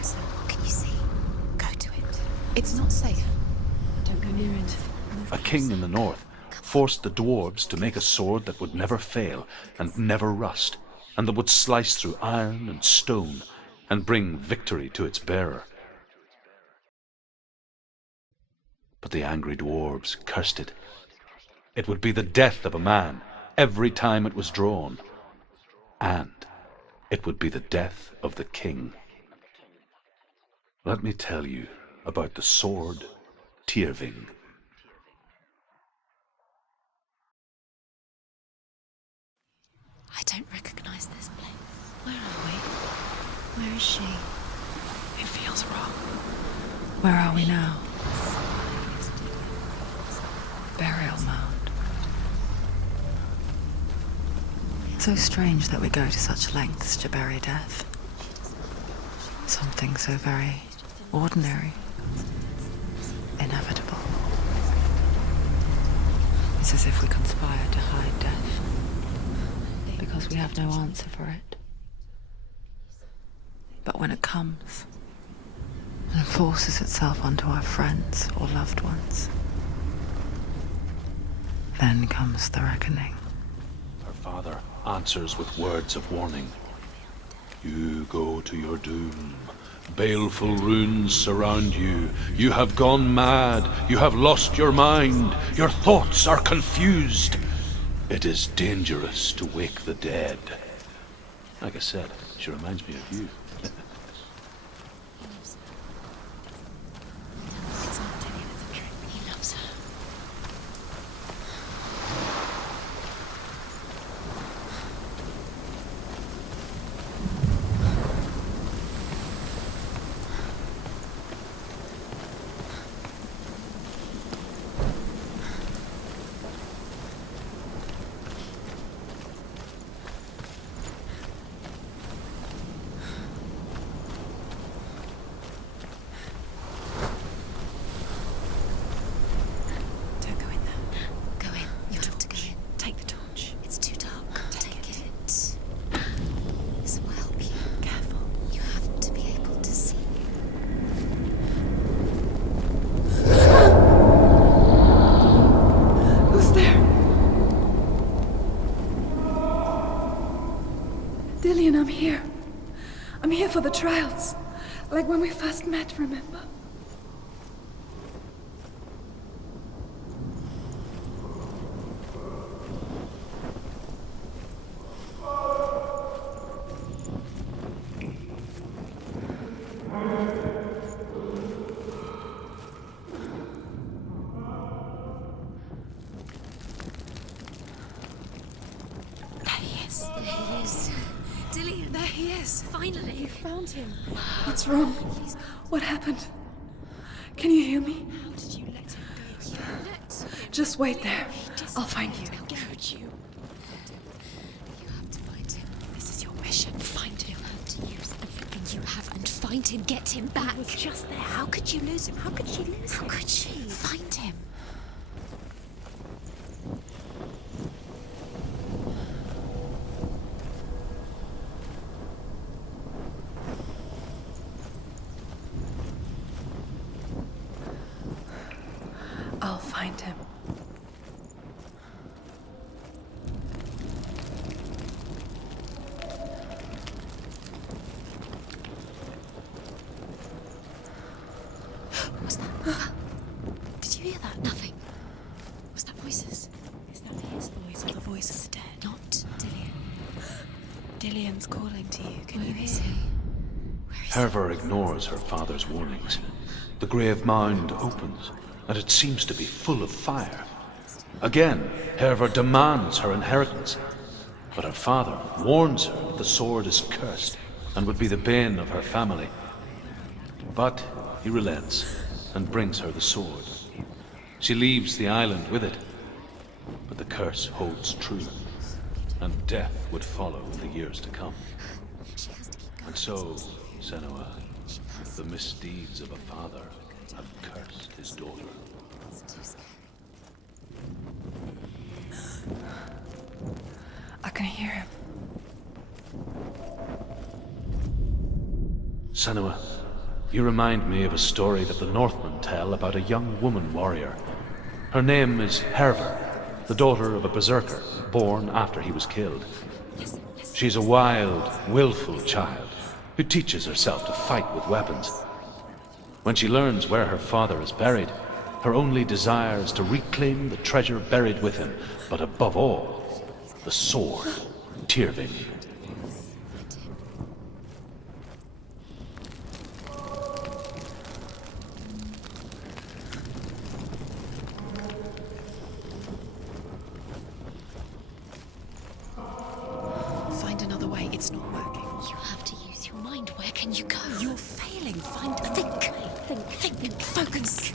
closer. What can you see? Go to it. It's not safe. Don't go near it. A king in the north forced the dwarves to make a sword that would never fail and never rust, and that would slice through iron and stone and bring victory to its bearer. But the angry dwarves cursed it. It would be the death of a man every time it was drawn, and it would be the death of the king. Let me tell you about the sword Tyrving. I don't recognize this place. Where are we? Where is she? It feels wrong. Where are we now? Burial mound. So strange that we go to such lengths to bury death. Something so very ordinary, inevitable. It's as if we conspire to hide death, because we have no answer for it. But when it comes and forces itself onto our friends or loved ones, then comes the reckoning. Her father answers with words of warning. You go to your doom. Baleful runes surround you. You have gone mad. You have lost your mind. Your thoughts are confused. It is dangerous to wake the dead. Like I said, she reminds me of you. He loves her. Dillian, I'm here. I'm here for the trials. Like when we first met, remember? Dillian, there he is, finally. You found him. What's wrong? What happened? Can you hear me? How did you let him go? You let him. Just wait there. I'll find you. Could you? You have to find him. This is your mission. Find him. You have to use everything you have and find him. Get him back. He was just there. How could you lose him? How could she lose him? How could she? Find him. I'll find him. What was that? Did you hear that? Nothing. Was that voices? Is that his voice or the voice of the dead? Not Dillian. Dillian's calling to you. Can you hear him? Herver ignores her father's warnings. The grave mound opens, and it seems to be full of fire. Again, Herver demands her inheritance, but her father warns her that the sword is cursed and would be the bane of her family. But he relents and brings her the sword. She leaves the island with it, but the curse holds true, and death would follow in the years to come. And so, Sanua, the misdeeds of a father have cursed his daughter. I can hear him. Sanua, You remind me of a story that the Northmen tell about a young woman warrior. Her name is Herver, the daughter of a berserker, born after he was killed. She's a wild, willful child who teaches herself to fight with weapons. When she learns where her father is buried, her only desire is to reclaim the treasure buried with him, but above all, the sword, Tyrving. Find another way. It's not working. You have to use your mind. Where can you go? You're failing. Think. Focus.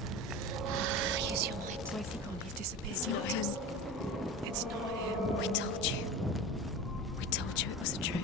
Use your mind. Where's he gone? He's disappeared. It's not him. It's not him. We told you. We told you it was a trick.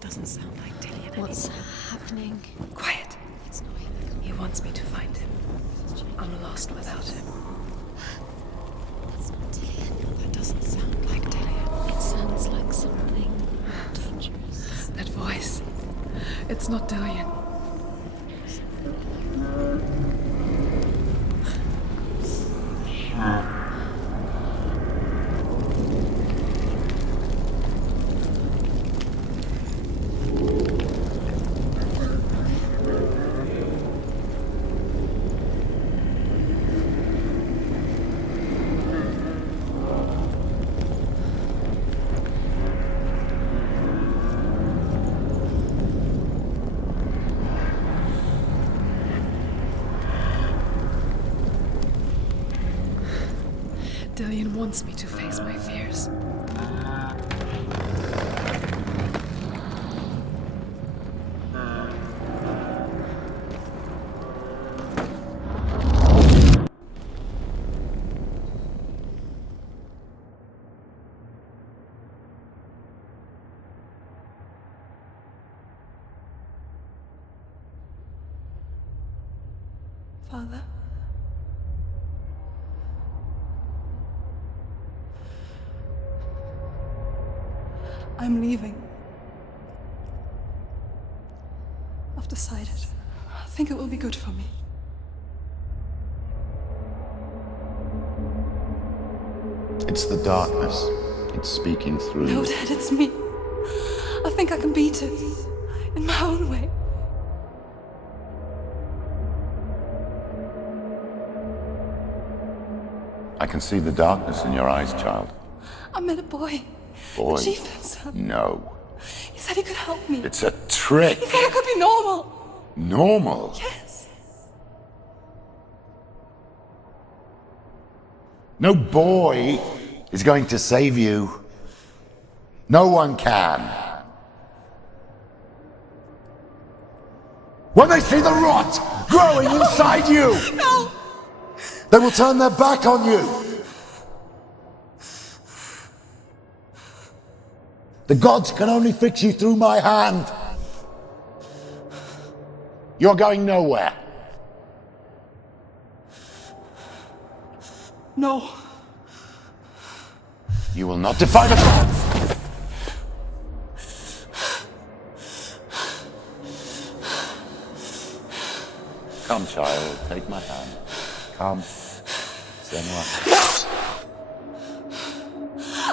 Doesn't sound like Dillion anymore. What's happening? Quiet. It's not him. He wants me to find him. I'm lost without him. That's not Dillion. That doesn't sound like Dillion. It sounds like something dangerous. That voice. It's not Dillion. Dillion wants me to face my fears. Father? I'm leaving. I've decided. I think it will be good for me. It's the darkness. It's speaking through No, you. Dad, it's me. I think I can beat it. In my own way. I can see the darkness in your eyes, child. I met a boy. Boy. The chieftain's son. No. He said he could help me. It's a trick. He said I could be normal. Normal. Yes. No boy is going to save you. No one can. When they see the rot growing inside you, No! they will turn their back on you. The gods can only fix you through my hand. You're going nowhere. No. You will not defy the gods. Come, child, take my hand. Come. Sanua.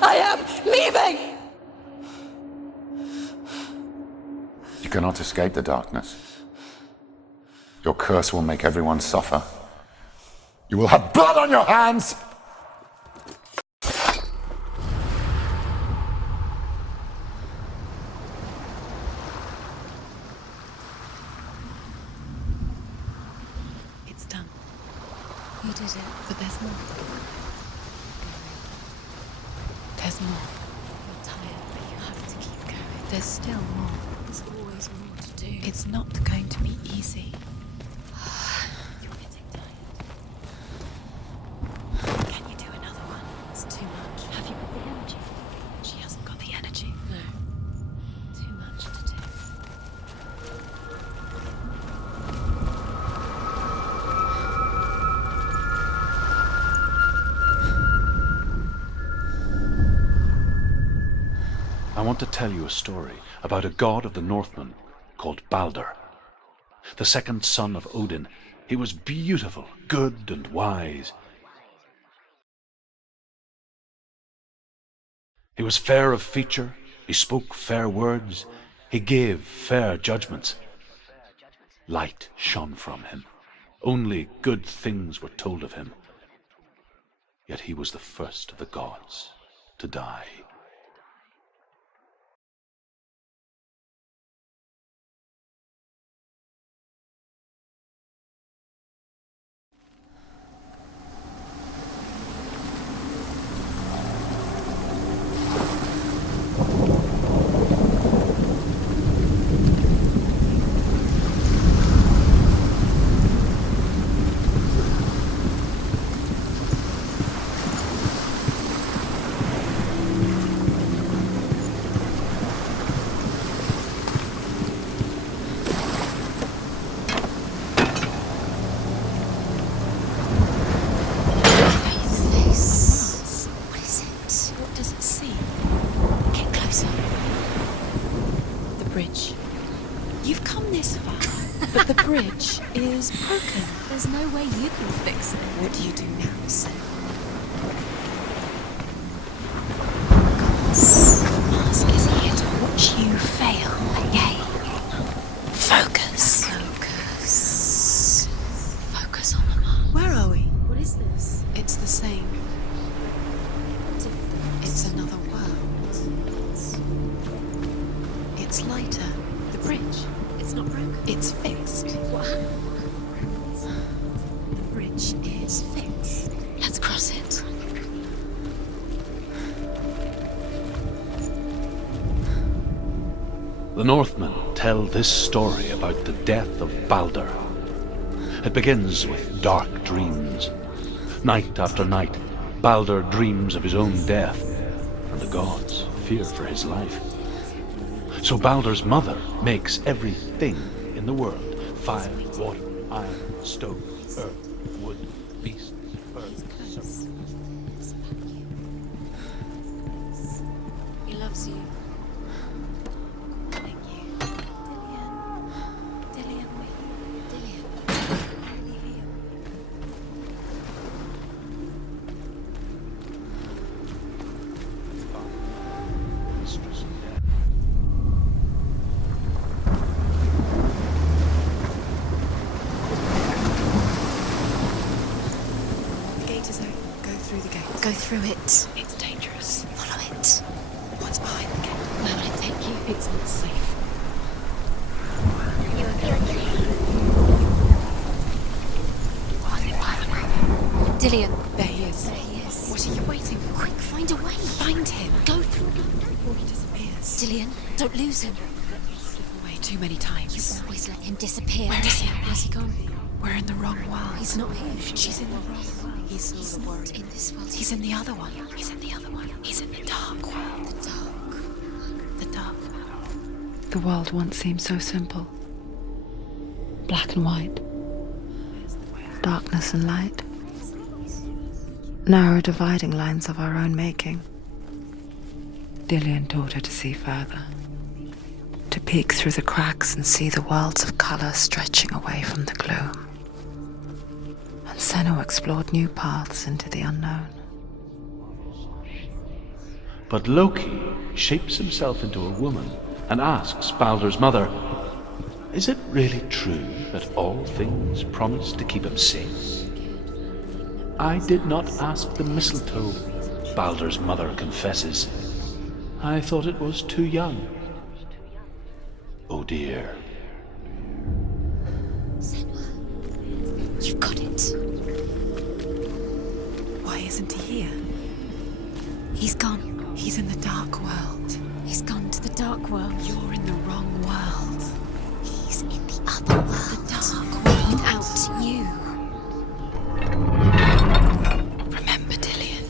I am leaving! You cannot escape the darkness. Your curse will make everyone suffer. You will have blood on your hands! It's done. You did it. But there's more. There's more. You're tired, but you have to keep going. There's still more. There's always more to do. It's not going to be easy. You're getting tired. want to tell you a story about a god of the Northmen called Balder. The second son of Odin, he was beautiful, good, and wise. He was fair of feature, he spoke fair words, he gave fair judgments. Light shone from him. Only good things were told of him. Yet he was the first of the gods to die. But the bridge is broken. There's no way you can fix it. What do you do now, Sam? Mask is here to watch you fail again. Focus. Focus. Focus on the mark. Where are we? What is this? It's the same. It's another world. It's lighter. The bridge. It's not broken. It's fixed. What happened? The bridge is fixed. Let's cross it. The Northmen tell this story about the death of Balder. It begins with dark dreams. Night after night, Balder dreams of his own death, and the gods fear for his life. So Balder's mother makes everything in the world: fire, water, iron, stone, earth, wood, beasts, birds, serpents. He loves you. Thank you. Dillian. Mistress of death. The gate is open. Go through the gate. Go through it. It's dangerous. Follow it. What's behind the gate? Where will it take you? It's not safe. Dillian. There he is. There he is. What are you waiting for? Quick, find a way. Find him. Go through Before he disappears. Dillian, don't lose him. Slip away too many times. Always let him disappear. Where is he? Where's he gone? We're in the wrong world. He's not here. She's in the wrong world. He's He's not not worried. in this world. He's in the other one. He's in the other one. He's in the dark world. the dark. The dark world. The world once seemed so simple. Black and white. Darkness and light. Narrow dividing lines of our own making. Dillian taught her to see further. To peek through the cracks and see the worlds of color stretching away from the gloom. And Sanua explored new paths into the unknown. But Loki shapes himself into a woman and asks Balder's mother, "Is it really true that all things promise to keep him safe?" "I did not ask the mistletoe," Balder's mother confesses. "I thought it was too young." Oh dear. Sanua, you've got it. Why isn't he here? He's gone. He's in the dark world. He's gone to the dark world. You're in the wrong world. He's in the other world. The dark world. Without you. Remember, Dillian?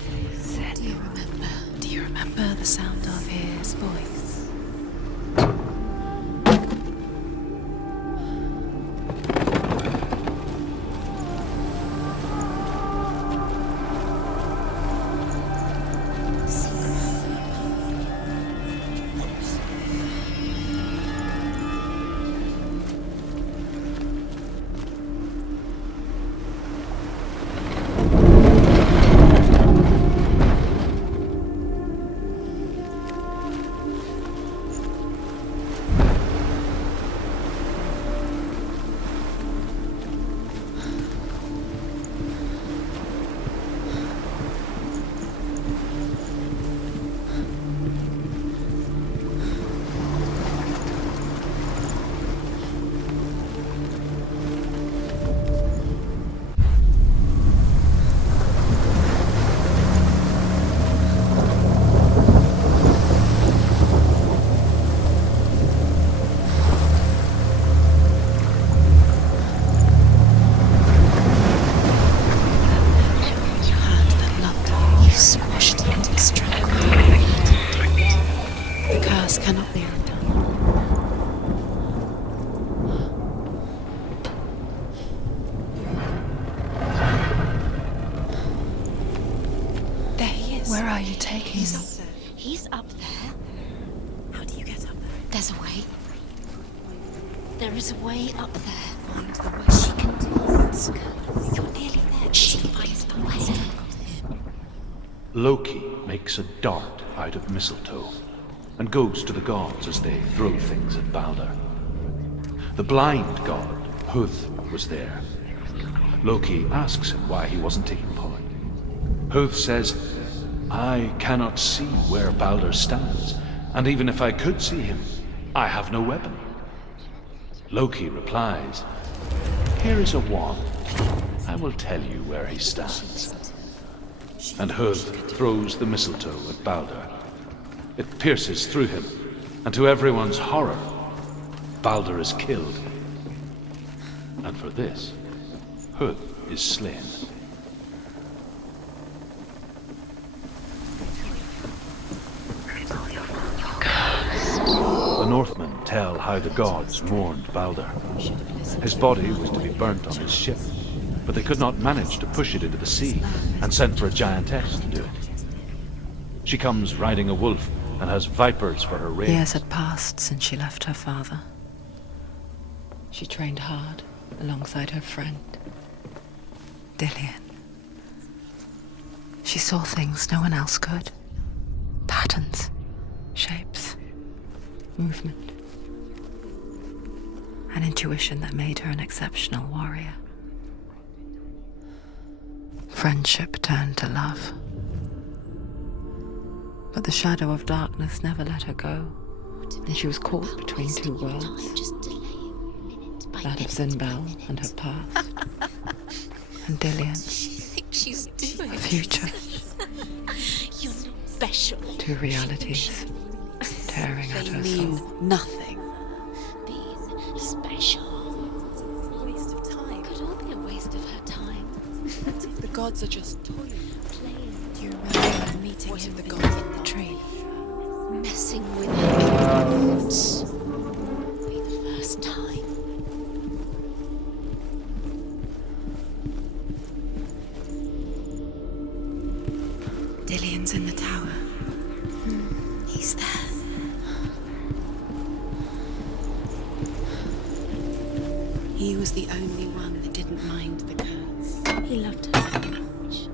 Do you remember? Do you remember the sound of his voice? are you taking me? He's up there. How do you get up there? There's a way. There is a way up there. Find the way. She can do it. You're nearly there. She finds the way. Loki makes a dart out of mistletoe and goes to the gods as they throw things at Balder. The blind god, Huth, was there. Loki asks him why he wasn't taking part. Huth says, I cannot see where Balder stands, and even if I could see him, I have no weapon. Loki replies, here is a wand. I will tell you where he stands. And Huth throws the mistletoe at Balder. It pierces through him, and to everyone's horror, Balder is killed. And for this, Huth is slain. The Northmen tell how the gods mourned Balder. His body was to be burnt on his ship, but they could not manage to push it into the sea and sent for a giantess to do it. She comes riding a wolf and has vipers for her reins. Years had passed since she left her father. She trained hard alongside her friend, Dillion. She saw things no one else could. Patterns, shapes, movement. An intuition that made her an exceptional warrior. Friendship turned to love. But the shadow of darkness never let her go, and she was caught between two worlds. That of Zinbel and her past, and Dillion, She's doing her future. You're not special. Two realities tearing at her They mean soul. nothing. Being special. Waste of time. Could all be a waste of her time. The gods are just toying. Playing, Do you remember her meeting him, the gods in the tree? messing with her. Be the first time. Dillion's in the tower. He's there. He was the only one that didn't mind the curse. He loved her so much.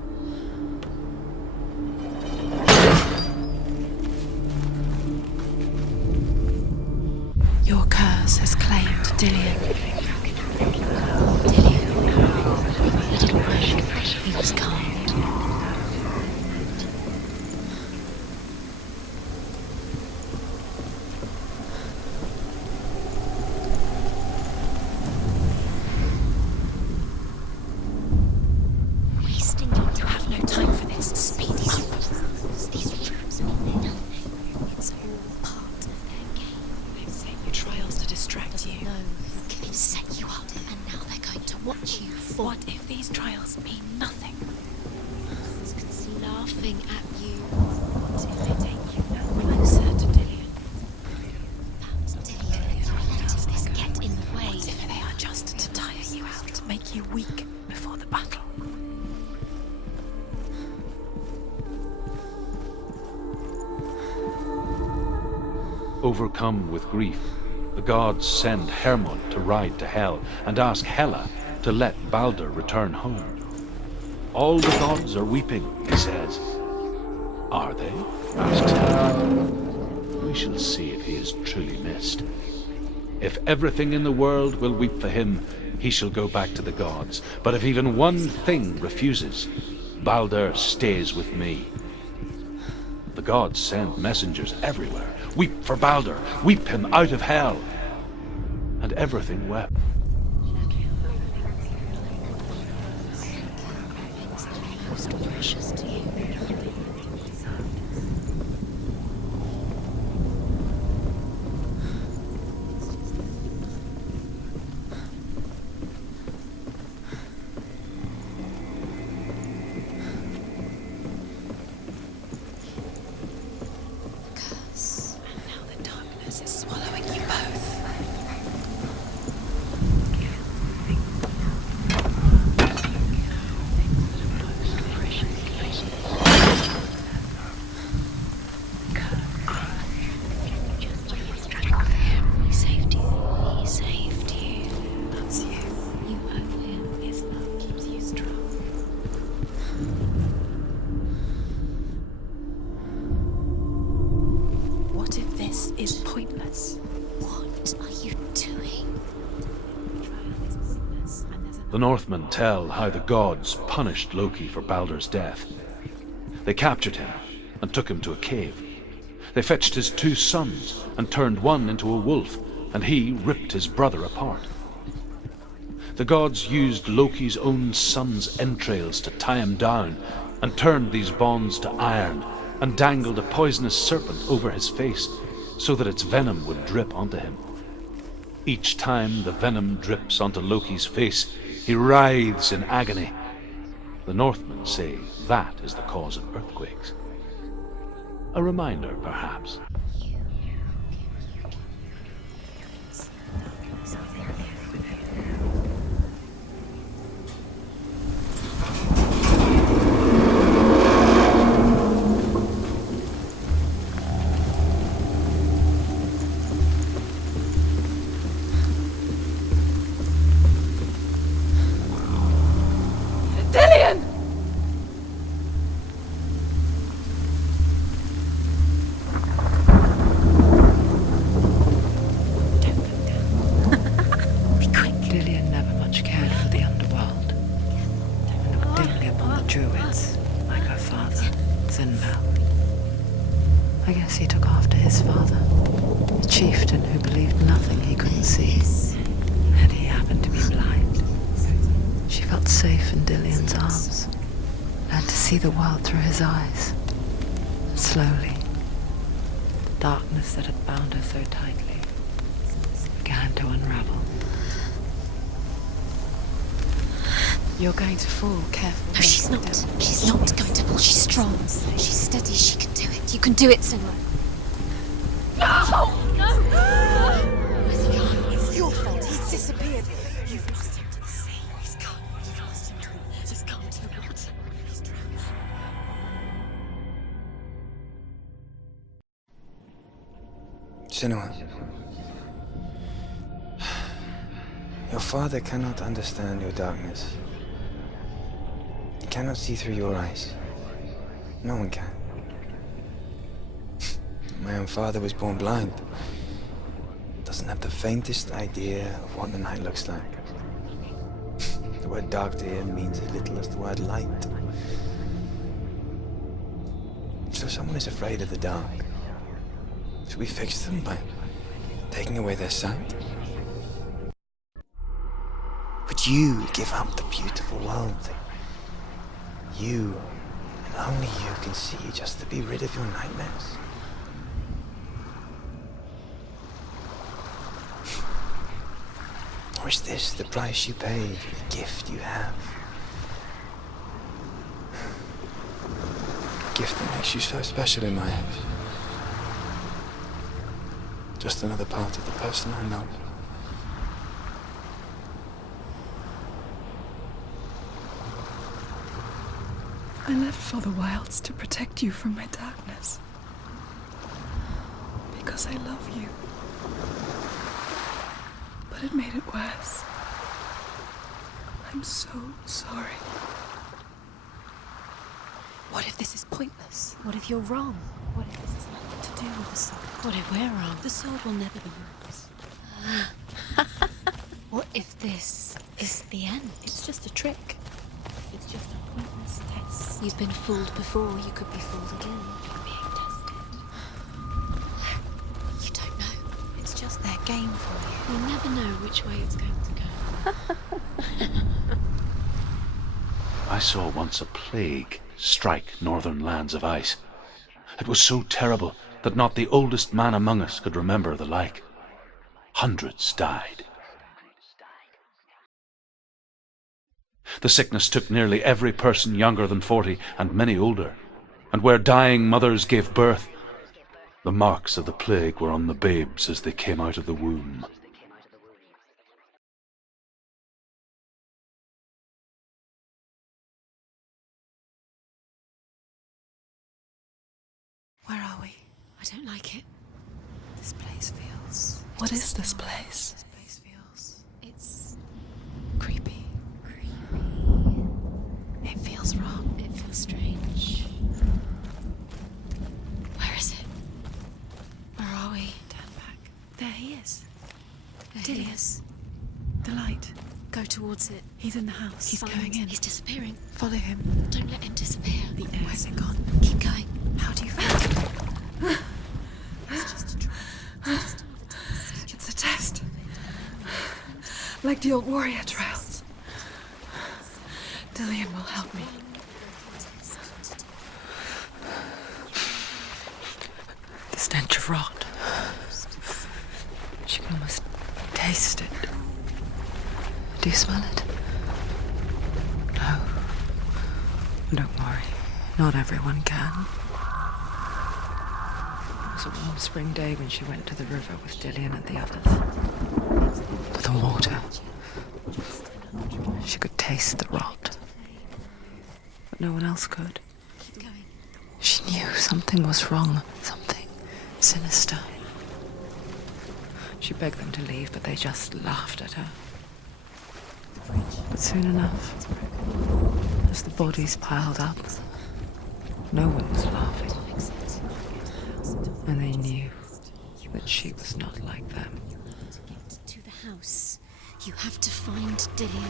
Your curse has claimed Dillion. He didn't mind. He was kind. Wasting your time. You have no time for this. Speed up. These rooms mean nothing. It's all part of their game. They've set you trials to distract you. No, they've set you up, and now they're going to watch you fall. What if these trials mean nothing? It's laughing at you. What if they take you closer to Dillion? Does this get in the way? What if they are just to tire you out, to make you weak before the battle? Overcome with grief, the gods send Hermod to ride to Hell and ask Hela to let Balder return home. All the gods are weeping, he says. Are they? Asks Hela. We shall see if he is truly missed. If everything in the world will weep for him, he shall go back to the gods. But if even one thing refuses, Balder stays with me. The gods send messengers everywhere. Weep for Balder, weep him out of Hell. And everything wept. Things that are most precious to you. Curse. And now the darkness is swallowing you both. The Northmen tell how the gods punished Loki for Baldur's death. They captured him and took him to a cave. They fetched his 2 sons and turned one into a wolf, and he ripped his brother apart. The gods used Loki's own son's entrails to tie him down and turned these bonds to iron and dangled a poisonous serpent over his face so that its venom would drip onto him. Each time the venom drips onto Loki's face, he writhes in agony. The Northmen say that is the cause of earthquakes. A reminder, perhaps. Dillian! Dillian never much cared for the underworld. And looked dimly upon the druids, like her father, Sanua. I guess he took after his father, the chieftain who believed nothing he couldn't see. And he happened to be blind. She felt safe in Dillian's arms, learned to see the world through his eyes. And slowly, the darkness that had bound her so tightly began to unravel. You're going to fall, careful. No, she's not. She's not going to fall. She's strong. She's steady. She can do it. You can do it, Sanua. No! No! Where's he gone? It's your fault. He's disappeared. You've lost him to the sea. He's gone. You've lost him to the... He's gone to the water. He's drowned. Sanua, your father cannot understand your darkness. He cannot see through your eyes. No one can. My own father was born blind. Doesn't have the faintest idea of what the night looks like. The word dark to him means as little as the word light. So someone is afraid of the dark. Should we fix them by taking away their sight? Would you give up the beautiful world that you and only you can see just to be rid of your nightmares? Or is this the price you pay for the gift you have? A gift that makes you so special in my eyes. Just another part of the person I love. I left for the wilds to protect you from my darkness. Because I love you. But it made it worse. I'm so sorry. What if this is pointless? What if you're wrong? What if this has nothing to do with the sword? What if we're wrong? The sword will never be yours. What if this is the end? It's just a trick. It's just a pointless test. You've been fooled before, you could be fooled again. You're being tested. You don't know. It's just their game for you. You'll never know which way it's going to go. I saw once a plague strike northern lands of ice. It was so terrible that not the oldest man among us could remember the like. Hundreds died. The sickness took nearly every person younger than 40 and many older, and where dying mothers gave birth, the marks of the plague were on the babes as they came out of the womb. Where are we? I don't like it. This place feels... What is this place? This place feels... It's... creepy. It feels wrong. It feels strange. Where is it? Where are we? Turn back. There he is. There he is. The light. Go towards it. He's in the house. He's Find- going in. He's disappearing. Follow him. Don't let him disappear. Where's it gone? Keep going. How do you find him? It's just a trial. It's just another test. It's a test. Like the old warrior trials. Dillian will help me. The stench of rot. She can almost taste it. Do you smell it? No. Don't worry. Not everyone can. It was a warm spring day when she went to the river with Dillian and the others. To the water. She could taste the rot. But no one else could. Keep going. She knew something was wrong. Something sinister. She begged them to leave, but they just laughed at her. But soon enough, as the bodies piled up, no one was laughing. And they knew that she was not like them. To get to the house, you have to find Dillian.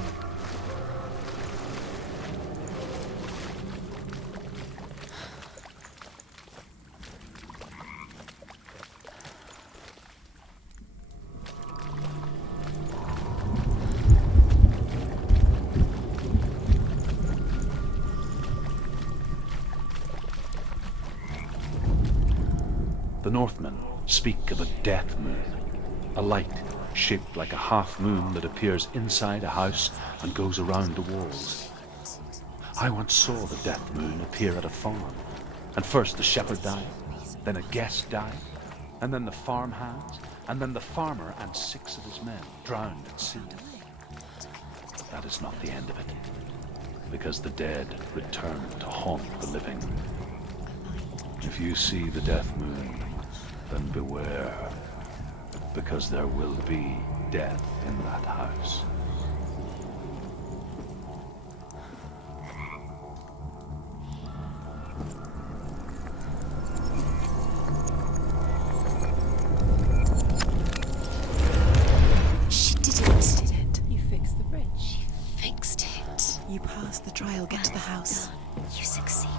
The Northmen speak of a death moon, a light shaped like a half moon that appears inside a house and goes around the walls. I once saw the death moon appear at a farm, and first the shepherd died, then a guest died, and then the farmhands, and then the farmer and 6 of his men drowned at sea. But that is not the end of it, because the dead return to haunt the living. If you see the death moon, then beware, because there will be death in that house. She did it. You fixed the bridge. She fixed it. You passed the trial. Get to the house. Done. You succeeded.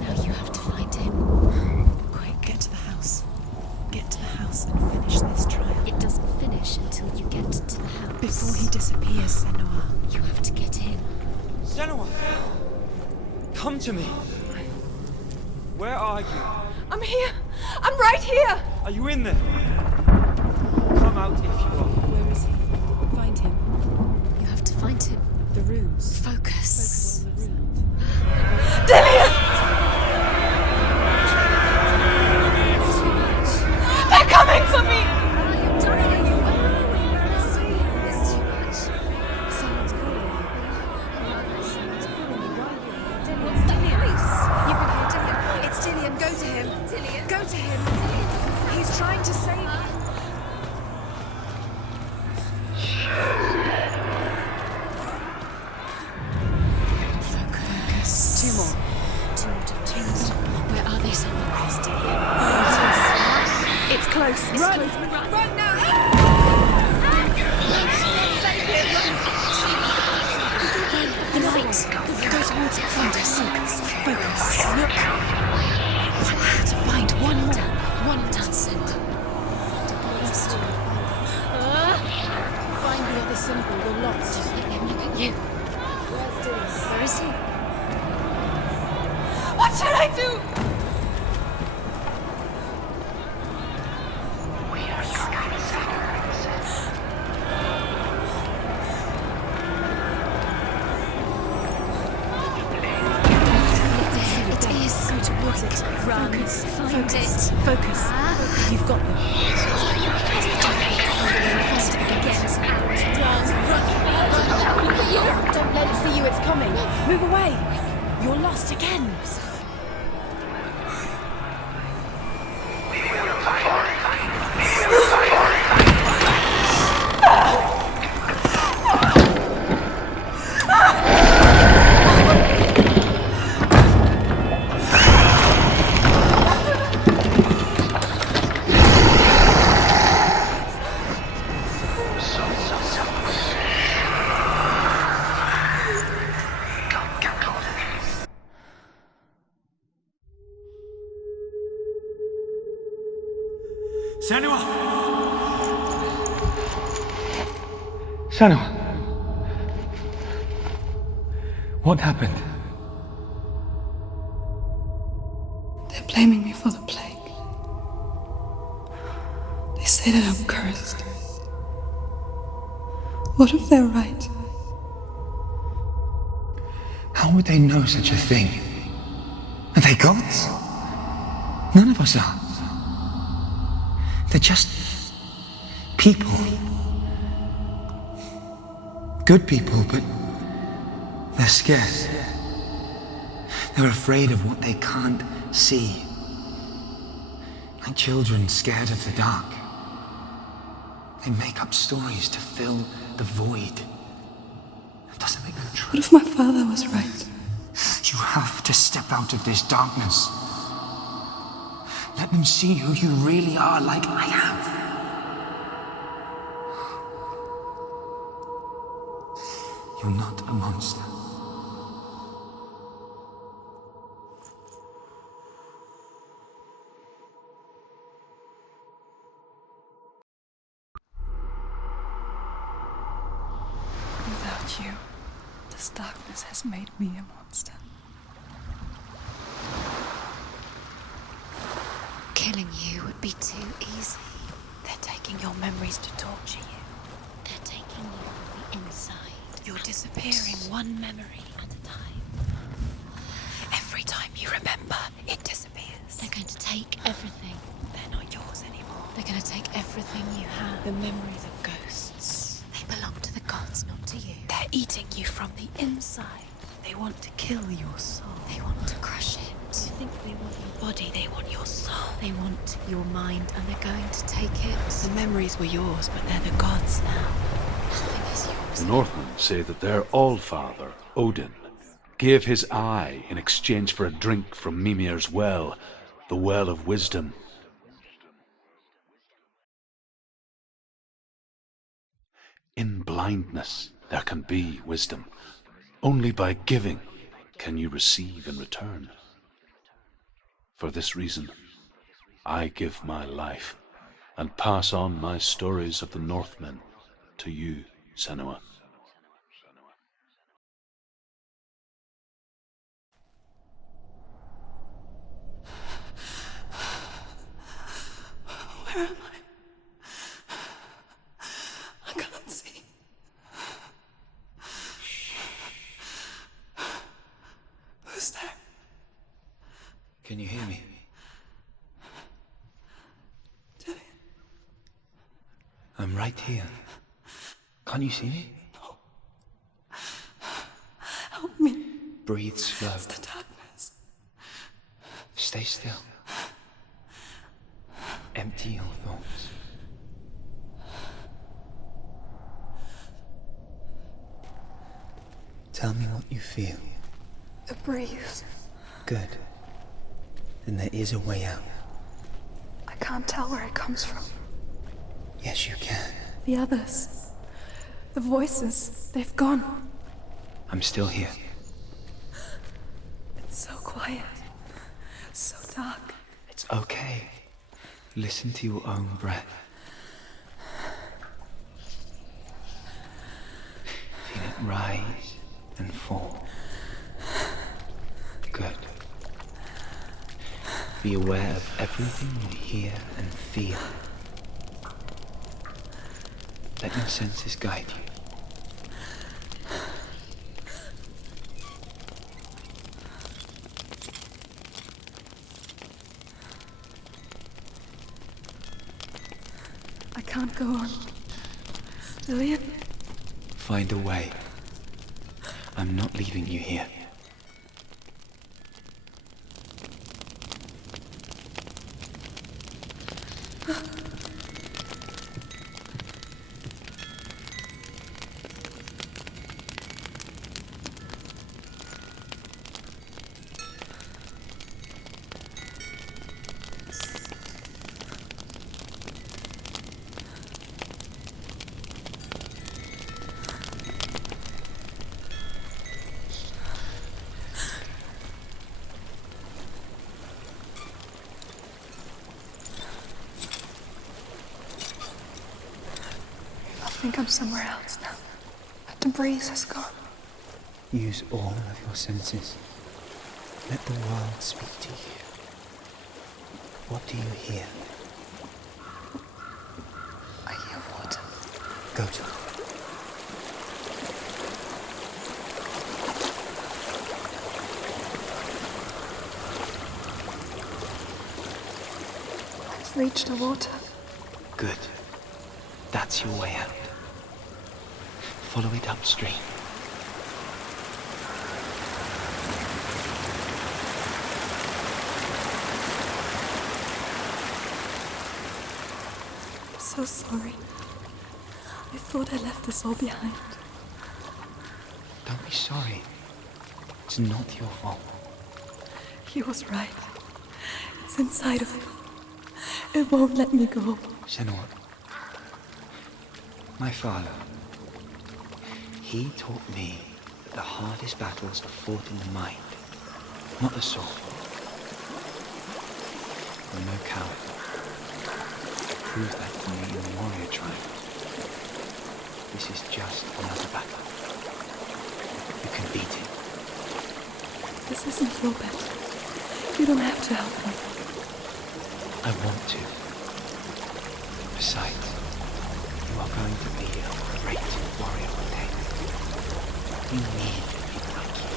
Now you have to find him. Quick, get to the house. Get to the house and finish this trial. It doesn't finish until you get to the house. Before he disappears, Sanua. You have to get in. Sanua! Come to me! Where are you? I'm here! I'm right here! Are you in there? Come out if you are. Where is he? Find him. You have to find him. The runes. Focus. Dillian! It's too much. They're coming for me! You're dying. It's too much. Someone's calling you. Someone's calling you. Why? Dillian. What's that voice? You can hear Dillian. It's Dillian. Go to him. Dillian. Go to him. He's trying to save you. Focus. Two more. Two more. Where are they? Someone. It's close. It's Run. close. Run. Run now! Save him! The light. Go towards it. Focus. Focus. Look. One more to find. One more. One dancing. Find the other symbol. You're lost. Look at you. Where is he? What should I do? It is. Go towards it. Run. Focus. Find Focus. it. Focus. You've got them. Don't let it see you. It's coming. Move away. You're lost again. Sanua! Sanua! What happened? They're blaming me for the plague. They say that I'm cursed. What if they're right? How would they know such a thing? Are they gods? None of us are. They're just people. Good people, but they're scared. They're afraid of what they can't see. Like children scared of the dark. They make up stories to fill the void. That doesn't make them true. What if my father was right? You have to step out of this darkness. Let them see who you really are, like I have. You're not a monster. Without you, this darkness has made me a monster. Killing you would be too easy. They're taking your memories to torture you. They're taking you from the inside. You're disappearing one memory at a time. Every time you remember, it disappears. They're going to take everything. They're not yours anymore. They're going to take everything you have. The memories of ghosts. They belong to the gods, not to you. They're eating you from the inside. They want to kill your soul. They want to crush it. You think they want your body, they want your soul. They want your mind, and they're going to take it. The memories were yours, but they're the gods now. Nothing is yours. The Northmen say that their Allfather, Odin, gave his eye in exchange for a drink from Mimir's well, the well of wisdom. In blindness there can be wisdom. Only by giving can you receive in return. For this reason, I give my life and pass on my stories of the Northmen to you, Sanua. Where am I? I can't see. Who's there? Can you hear me? Dillian. I'm right here. Can't you see me? Help me. Breathe slow. It's the darkness. Stay still. Empty your thoughts. Tell me what you feel. A breeze. Good. Then there is a way out. I can't tell where it comes from. Yes, you can. The others. The voices. They've gone. I'm still here. It's so quiet. So dark. It's okay. Listen to your own breath. Feel it rise and fall. Good. Be aware of everything you hear and feel. Let your senses guide you. I can't go on. Dillian? Find a way. I'm not leaving you here. think I'm somewhere else now. The breeze has gone. Use all of your senses. Let the world speak to you. What do you hear? I hear water. Go to it. I've reached the water. Good. That's your way out. Follow it upstream. I'm so sorry. I thought I left this all behind. Don't be sorry. It's not your fault. He was right. It's inside of him. It won't let me go. Sanua. My father. He taught me that the hardest battles are fought in the mind, not the sword. I'm no coward. Prove that to me in the warrior tribe. This is just another battle. You can beat him. This isn't your battle. You don't have to help me. I want to. Besides, you are going to be a great warrior one day. We need people like you.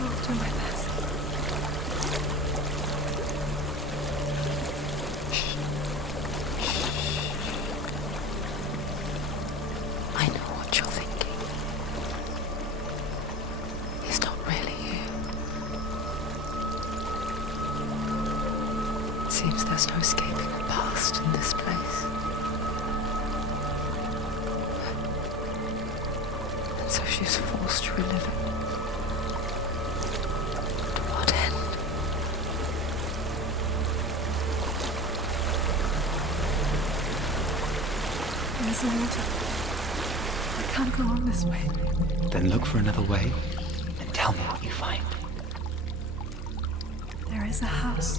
I'll do my best. I know what you're thinking. He's not really here. It seems there's no escaping the past in this place. And so she's forced to relive it. To what end? There's a water. I can't go on this way. Then look for another way and tell me what you find. There is a house.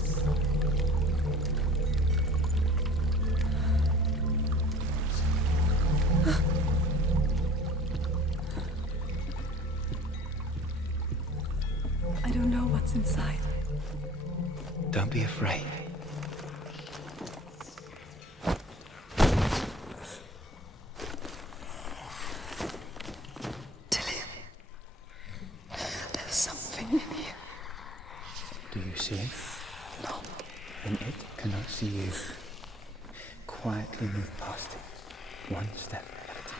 I don't know what's inside. Don't be afraid. Tilly, there's something in here. Do you see it? No. And it cannot see you. Quietly move past it, one step at a time.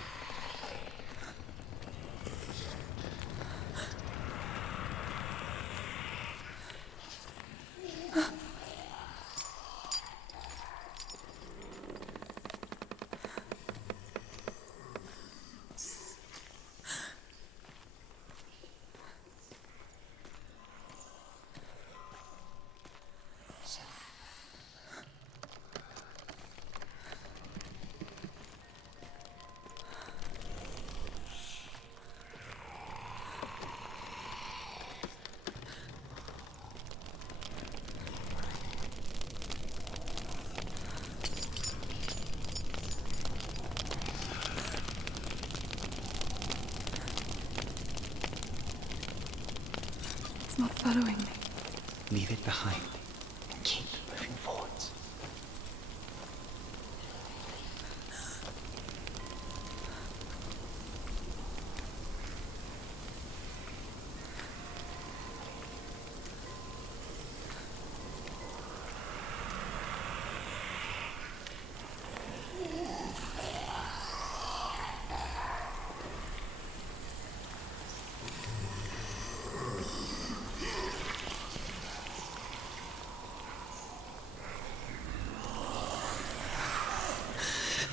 It's not following me. Leave it behind and keep moving forwards.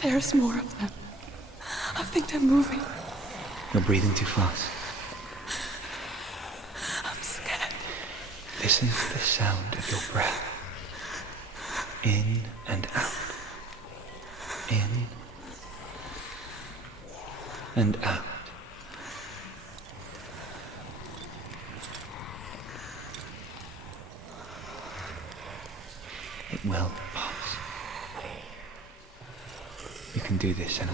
There's more of them. I think they're moving. You're breathing too fast. I'm scared. Listen to the sound of your breath. In and out. In and out. It will pass. can do this, Sanua.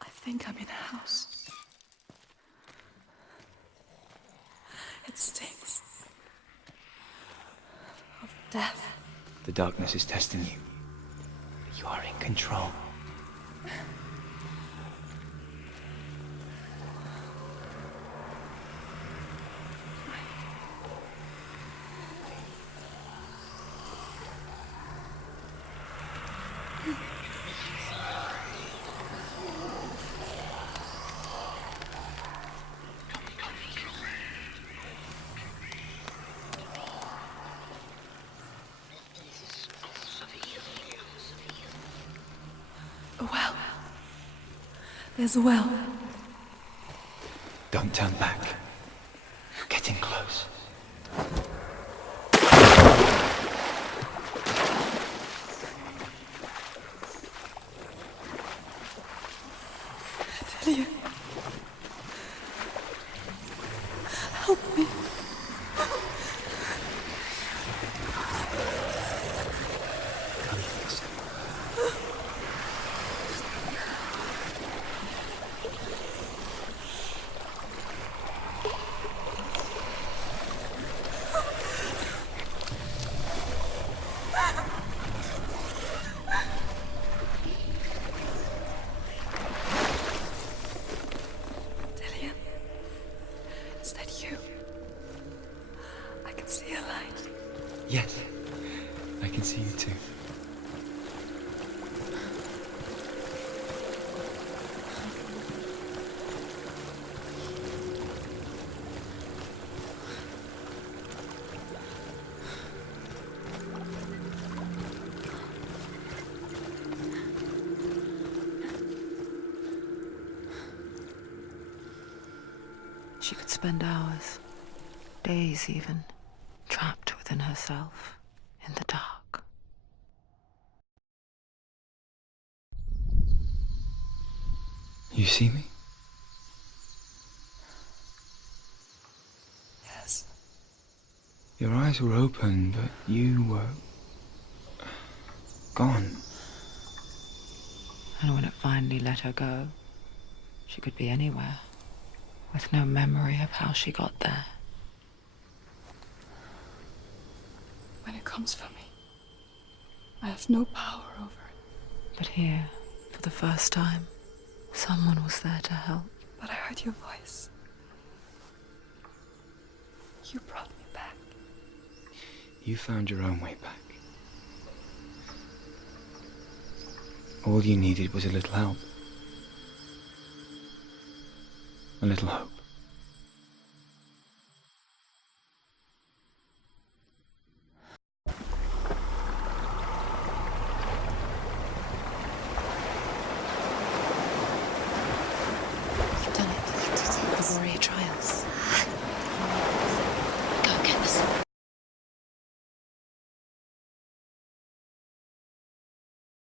I think I'm in a house. It stinks of death. The darkness is testing you. You are in control. A well. There's a well. Don't turn back. You're getting close. Delia. Help me. Delia. Is that you? I can see a light. Yes, I can see you too. She could spend hours, days even, trapped within herself, in the dark. You see me? Yes. Your eyes were open, but you were gone. And when it finally let her go, she could be anywhere, with no memory of how she got there. When it comes for me, I have no power over it. But here, for the first time, someone was there to help. But I heard your voice. You brought me back. You found your own way back. All you needed was a little help. A little hope.